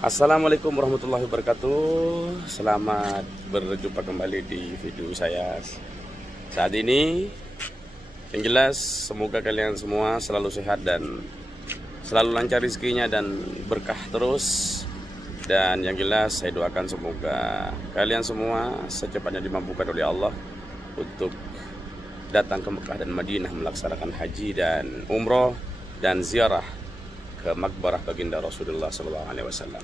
Assalamualaikum warahmatullahi wabarakatuh. Selamat berjumpa kembali di video saya saat ini. Yang jelas semoga kalian semua selalu sehat dan selalu lancar rezekinya dan berkah terus. Dan yang jelas saya doakan semoga kalian semua secepatnya dimampukan oleh Allah untuk datang ke Mekah dan Madinah melaksanakan haji dan umroh dan ziarah ke makbarah baginda Rasulullah SAW.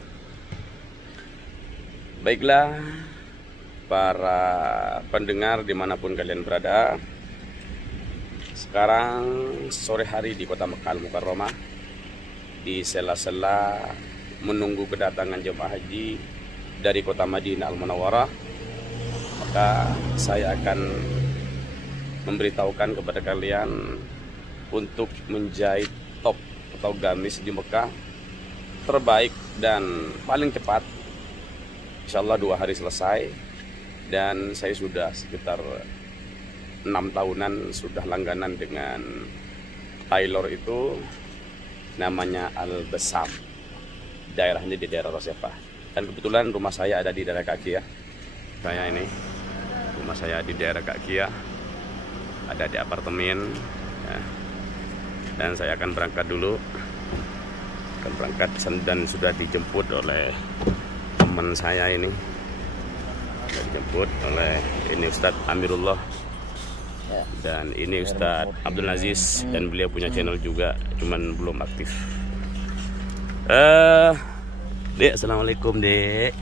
Baiklah para pendengar dimanapun kalian berada, sekarang sore hari di kota Mekah Al-Mukarramah, di sela-sela menunggu kedatangan jemaah haji dari kota Madinah Al-Munawwarah, maka saya akan memberitahukan kepada kalian untuk menjahit top atau gamis di Mekah terbaik dan paling cepat. Insya Allah 2 hari selesai. Dan saya sudah sekitar 6 tahunan sudah langganan dengan tailor itu, namanya Al-Bassam. Daerahnya di daerah Rosyafah. Dan kebetulan rumah saya ada di daerah Kaki ya. Saya ini rumah saya di daerah Kaki ya, ada di apartemen ya. Dan saya akan berangkat dulu, dan sudah dijemput oleh teman saya ini, dijemput oleh ini Ustadz Amirullah dan ini Ustadz Abdul Aziz, dan beliau punya channel juga, cuman belum aktif. Dek, assalamualaikum dek.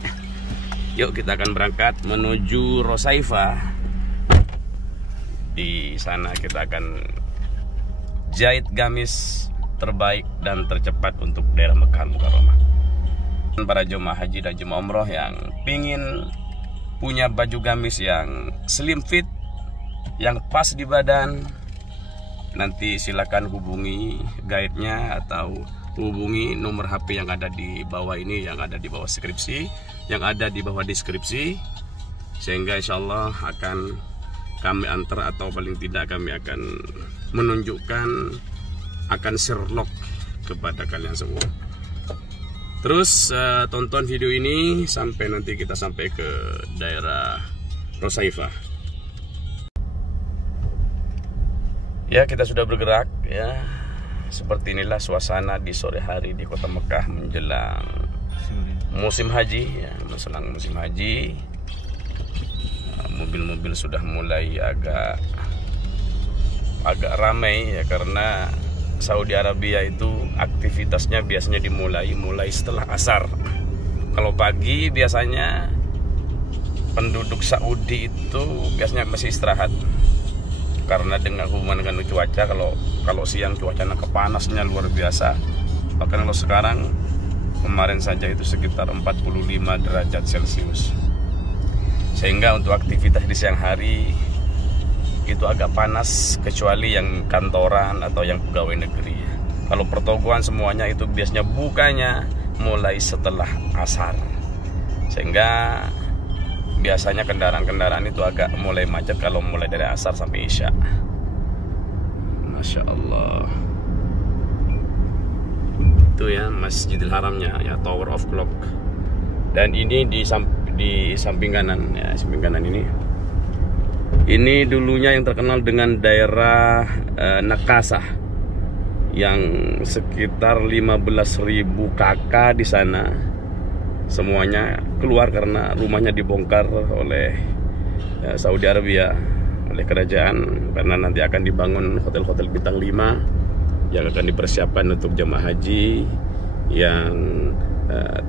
Yuk kita akan berangkat menuju Rosaifah. Di sana kita akan jahit gamis terbaik dan tercepat untuk daerah Mekah Al-Mukarramah. Para jemaah haji dan jemaah umroh yang pingin punya baju gamis yang slim fit, yang pas di badan, nanti silakan hubungi guide-nya atau hubungi nomor HP yang ada di bawah ini, yang ada di bawah deskripsi, sehingga insya Allah akan kami antar, atau paling tidak kami akan menunjukkan, akan Sherlock kepada kalian semua. Terus tonton video ini sampai nanti kita sampai ke daerah Rosaifah. Ya, kita sudah bergerak ya. Seperti inilah suasana di sore hari di kota Mekah menjelang musim haji ya, menjelang musim haji. Mobil-mobil sudah mulai agak ramai ya, karena Saudi Arabia itu aktivitasnya biasanya dimulai setelah asar. Kalau pagi biasanya penduduk Saudi itu biasanya masih istirahat, karena dengan hubungan dengan cuaca. Kalau siang cuacanya kepanasnya luar biasa. Bahkan kalau sekarang, kemarin saja itu sekitar 45 derajat Celcius. Sehingga untuk aktivitas di siang hari itu agak panas, kecuali yang kantoran atau yang pegawai negeri. Kalau pertokoan semuanya itu biasanya bukanya mulai setelah asar, sehingga biasanya kendaraan-kendaraan itu agak mulai macet kalau mulai dari asar sampai isya. Masya Allah. Itu ya Masjidil Haramnya ya, Tower of Clock. Dan ini di samping kanan ya, samping kanan ini dulunya yang terkenal dengan daerah Nakasah, yang sekitar 15.000 kakak di sana. Semuanya keluar karena rumahnya dibongkar oleh Saudi Arabia, oleh kerajaan, karena nanti akan dibangun hotel-hotel bintang 5 yang akan dipersiapkan untuk jemaah haji yang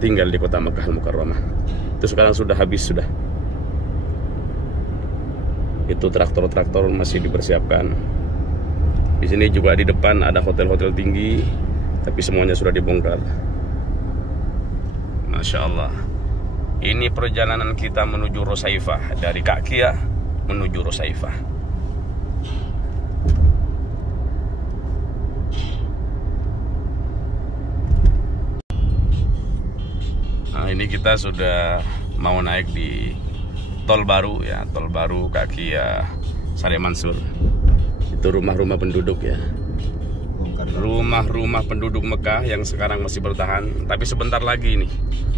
tinggal di kota Mekah Al-Mukarramah. Itu sekarang sudah habis sudah. Itu traktor-traktor masih dipersiapkan. Di sini juga di depan ada hotel-hotel tinggi, tapi semuanya sudah dibongkar. Masya Allah. Ini perjalanan kita menuju Rosaifah, dari Kakia menuju Rosaifah. Nah, ini kita sudah mau naik di tol baru ya, tol baru Kaki ya, Sare Mansur. Itu rumah-rumah penduduk ya. rumah-rumah penduduk Mekah yang sekarang masih bertahan. Tapi sebentar lagi nih,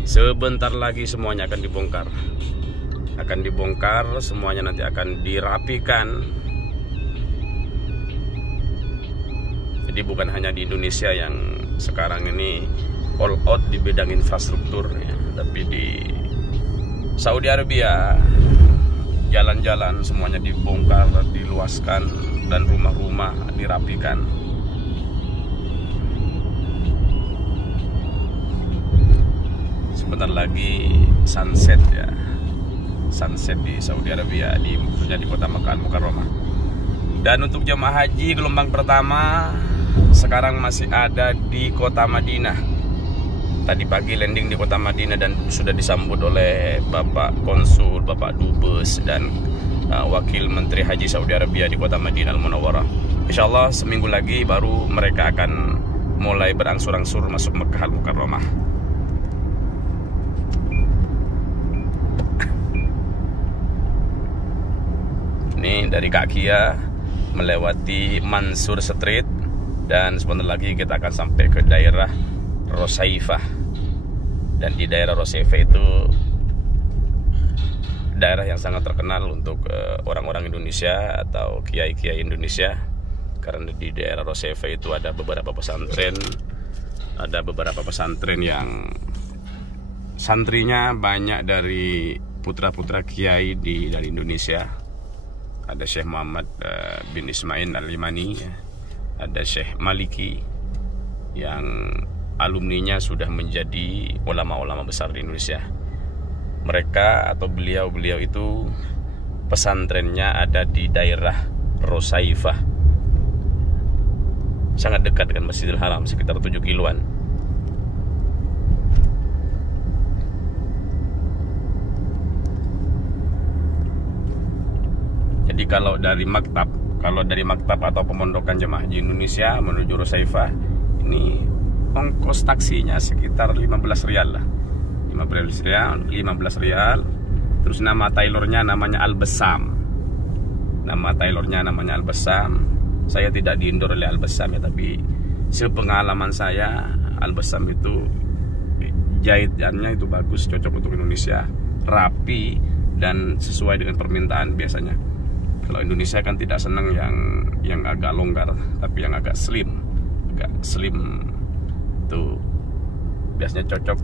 sebentar lagi semuanya akan dibongkar. Akan dibongkar, semuanya nanti akan dirapikan. Jadi bukan hanya di Indonesia yang sekarang ini all out di bidang infrastruktur ya, tapi di Saudi Arabia jalan-jalan semuanya dibongkar, diluaskan, dan rumah-rumah dirapikan. Sebentar lagi sunset ya, sunset di Saudi Arabia, khususnya di kota Makkah Al-Mukarramah. Dan untuk jemaah haji gelombang pertama sekarang masih ada di kota Madinah. Tadi pagi landing di kota Madinah dan sudah disambut oleh Bapak Konsul, Bapak Dubes, dan Wakil Menteri Haji Saudi Arabia di kota Madinah Al-Munawwarah. Insyaallah seminggu lagi baru mereka akan mulai berangsur-angsur masuk Mekah Al-Mukarramah. Ini dari Kak Kia melewati Mansur Street, dan sebentar lagi kita akan sampai ke daerah Rosaifah. Dan di daerah Rosaifah itu daerah yang sangat terkenal untuk orang-orang Indonesia atau kiai-kiai Indonesia, karena di daerah Rosaifah itu ada beberapa pesantren, yang santrinya banyak dari putra-putra kiai dari Indonesia. Ada Syekh Muhammad bin Ismail Al-Limani, ada Syekh Maliki yang alumninya sudah menjadi ulama-ulama besar di Indonesia. Mereka atau beliau-beliau itu pesantrennya ada di daerah Rosaifah, sangat dekat dengan Masjidil Haram, sekitar 7 kiloan. Jadi kalau dari maktab atau pemondokan jemaah haji Indonesia menuju Rosaifah, ini ongkos taksinya sekitar 15 rial lah. 15 rial. Terus nama tailornya namanya Al-Bassam. Saya tidak diendor oleh Al-Bassam ya, tapi sepengalaman saya Al-Bassam itu jahitannya itu bagus, cocok untuk Indonesia, rapi dan sesuai dengan permintaan biasanya. Kalau Indonesia kan tidak senang yang agak longgar, tapi yang agak slim itu biasanya cocok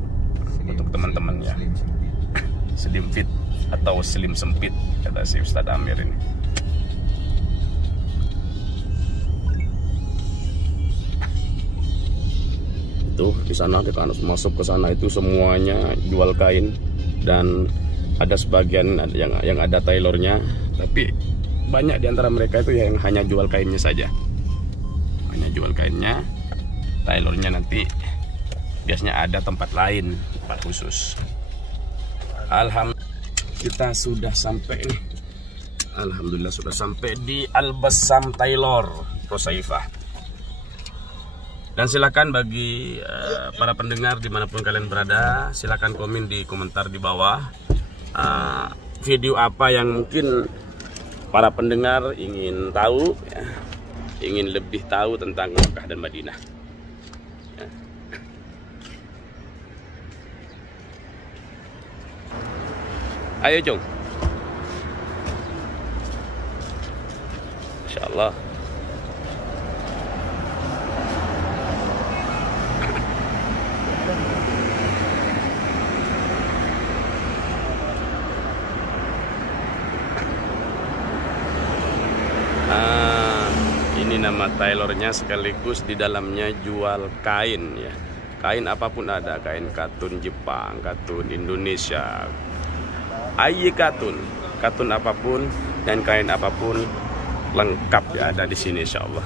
untuk teman-teman ya. Slim fit atau slim sempit kata si Ustadz Amir ini. Itu di sana kita harus masuk ke sana, itu semuanya jual kain, dan ada sebagian yang ada tailornya, tapi banyak di antara mereka itu yang hanya jual kainnya saja. Hanya jual kainnya. Tailornya nanti biasanya ada tempat lain, tempat khusus. Alhamdulillah kita sudah sampai nih. Alhamdulillah sudah sampai di Al-Bassam Tailor Rosaifah. Dan silakan bagi para pendengar dimanapun kalian berada, silakan komen di komentar di bawah video apa yang mungkin para pendengar ingin tahu ya, ingin lebih tahu tentang Mekah dan Madinah. Ayo Jong, insyaallah. Ini nama tailornya, sekaligus di dalamnya jual kain ya. Kain apapun ada, kain katun Jepang, katun Indonesia, katun apapun dan kain apapun lengkap ya, ada di sini insyaallah.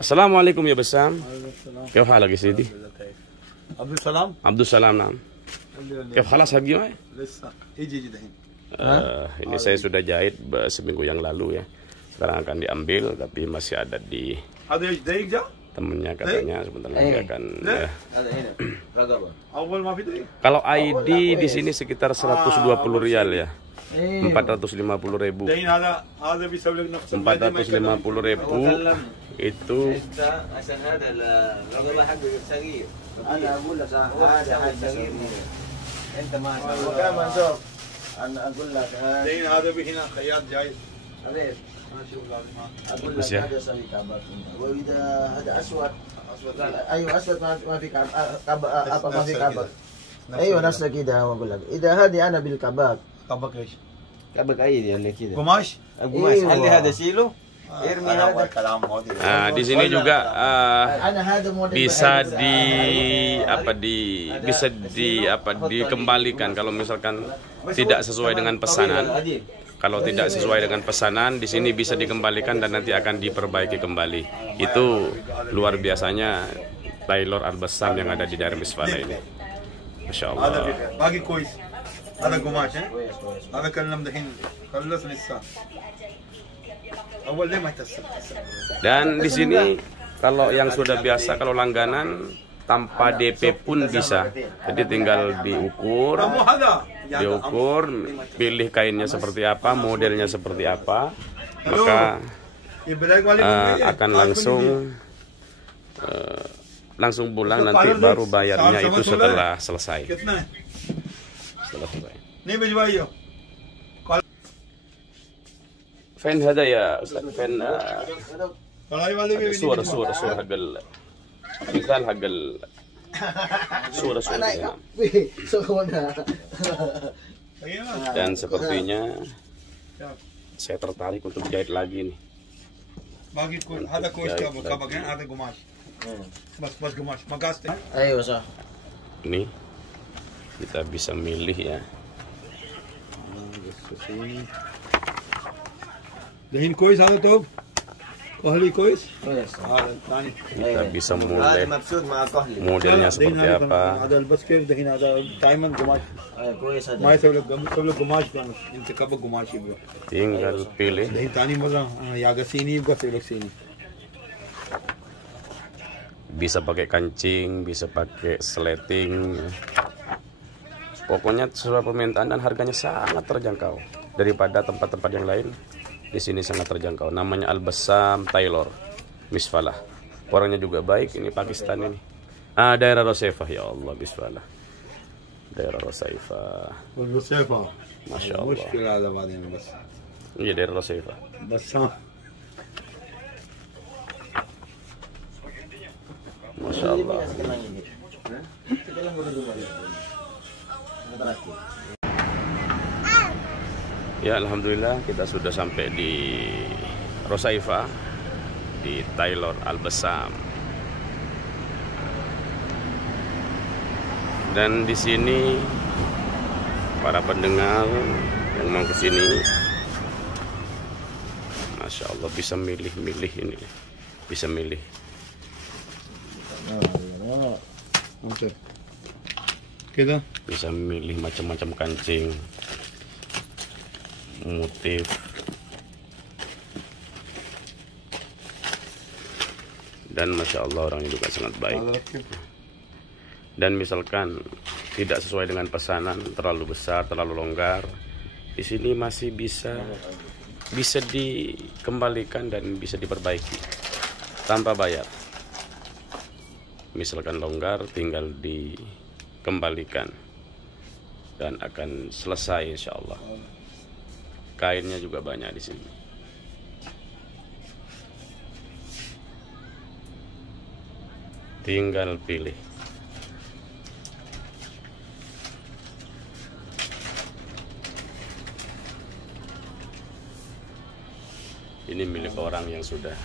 Assalamualaikum ya Bassam. Kayfa halak ya Sidi? Abdul Salam nam. Kayfa khalas hagi mai? Ini saya sudah jahit seminggu yang lalu ya. Sekarang akan diambil, tapi masih ada di temennya, katanya sebentar lagi akan. Kalau ID di sini sekitar 120 rial ya. 450.000. 450.000 itu bagus ya. ايوه نفس كده هو بقول لك اذا هذه انا بالكباب كبك ايش؟ كبك اي اللي كده قماش؟ قماش خلي هذا شيله ارمي هذا Nah, di sini juga انا هذا موديل bisa dikembalikan kalau misalkan tidak sesuai dengan pesanan. Kalau tidak sesuai dengan pesanan, di sini bisa dikembalikan dan nanti akan diperbaiki kembali. Itu luar biasanya Tailor Al-Bassam yang ada di daerah Misfala ini. Masya Allah. باقي كويس هذا قماش هذا كلام دحين خلصنا لسه اول ليه ما يتصل. Dan di sini kalau yang sudah biasa, kalau langganan tanpa DP pun bisa. Jadi tinggal diukur, pilih kainnya seperti apa, modelnya seperti apa, maka akan langsung pulang, nanti baru bayarnya itu setelah selesai. فين هذا يا أستاذ؟ فين صورة حق مثال حق صورة dan sepertinya saya tertarik untuk jahit lagi nih. Ini kita bisa milih ya. دحين كويس هذا توب كهلي كويس kita bisa mulai modelnya seperti apa. هذا البس كيف دحين هذا دائما قماش كويس هذا ما يسوي لك قماش انت كبك قماش يبغى tinggal pilih. دحين ثاني مره يا سيني يبغى يسوي لك سيني Bisa pakai kancing, bisa pakai sleting. Pokoknya sesuai permintaan dan harganya sangat terjangkau daripada tempat-tempat yang lain. Di sini sangat terjangkau. Namanya Al-Bassam Tailor Misfala. Orangnya juga baik. Ini Pakistan ini. Daerah Rosaifah, ya Allah, Misfala. Daerah Rosaifah. Masya Allah. Iya, daerah Rosaifah. Masya Allah. Ya, alhamdulillah kita sudah sampai di Rosaifah, di Tailor Al-Bassam. Dan di sini para pendengar yang mau ke sini, Masya Allah, bisa milih-milih ini, bisa milih. Bisa milih macam-macam kancing, motif, dan Masya Allah orangnya juga sangat baik. Dan misalkan tidak sesuai dengan pesanan, terlalu besar, terlalu longgar, di sini masih bisa dikembalikan dan bisa diperbaiki tanpa bayar. Misalkan longgar, tinggal dikembalikan dan akan selesai insya Allah. Kainnya juga banyak di sini. Tinggal pilih. Ini milik orang yang sudah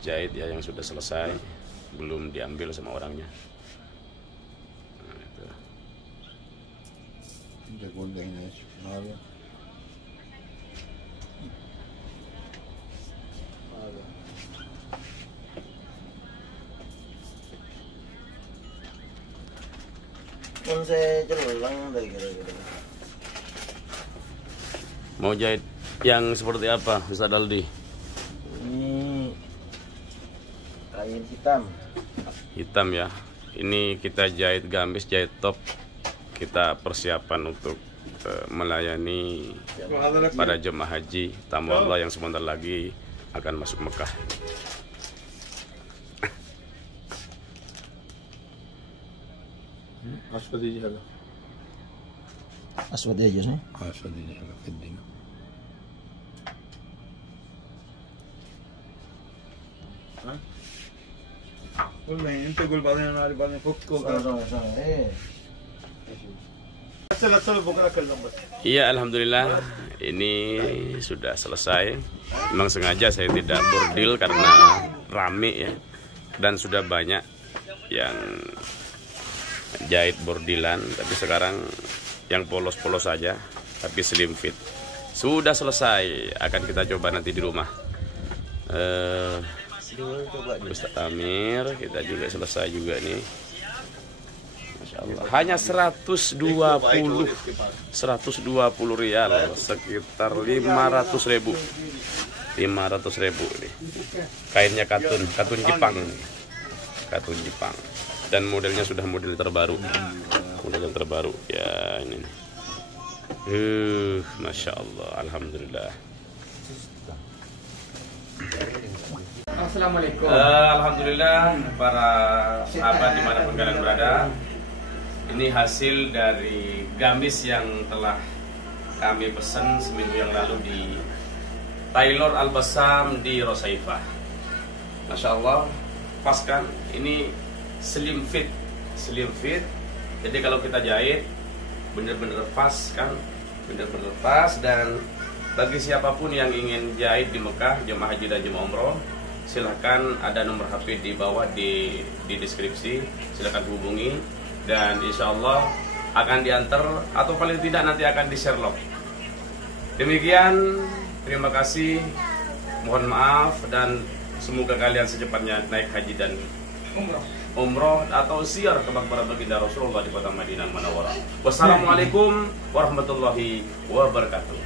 jahit ya, yang sudah selesai, belum diambil sama orangnya. Nah, itu. Mau jahit yang seperti apa, Ustaz Aldi? Ini kain hitam. Hitam ya. Ini kita jahit gamis, jahit top. Kita persiapan untuk melayani para jemaah haji tamu Allah yang sebentar lagi akan masuk Mekah. أسود يجي صح؟ أسود يجي في الدين. قول لي أنت قول بعدين أنا أعرف بعدين فك Iya, alhamdulillah ini sudah selesai. Memang sengaja saya tidak bordil karena rame ya, dan sudah banyak yang jahit bordilan. Tapi sekarang yang polos-polos saja, tapi slim fit. Sudah selesai, akan kita coba nanti di rumah. Ustaz Amir, kita juga selesai juga nih. Masya Allah. Hanya 120 rial, sekitar 500.000 nih. Kainnya katun Jepang, dan modelnya sudah model terbaru, ya ini. Masya Allah, alhamdulillah. Assalamualaikum. Alhamdulillah para sahabat dimanapun kalian berada. Ini hasil dari gamis yang telah kami pesan seminggu yang lalu di Tailor Al-Bassam di Rosaifah. Masya Allah, pas kan? Ini slim fit. Jadi kalau kita jahit bener-bener pas kan, bener-bener pas. Dan bagi siapapun yang ingin jahit di Mekah, jemaah haji dan jemaah umroh, silahkan, ada nomor HP di bawah di deskripsi, silahkan hubungi. Dan insya Allah akan diantar atau paling tidak nanti akan di Sherlock. Demikian, terima kasih, mohon maaf, dan semoga kalian secepatnya naik haji dan umroh atau ziarah ke makam baginda Rasulullah di kota Madinah Munawwarah. Wassalamualaikum warahmatullahi wabarakatuh.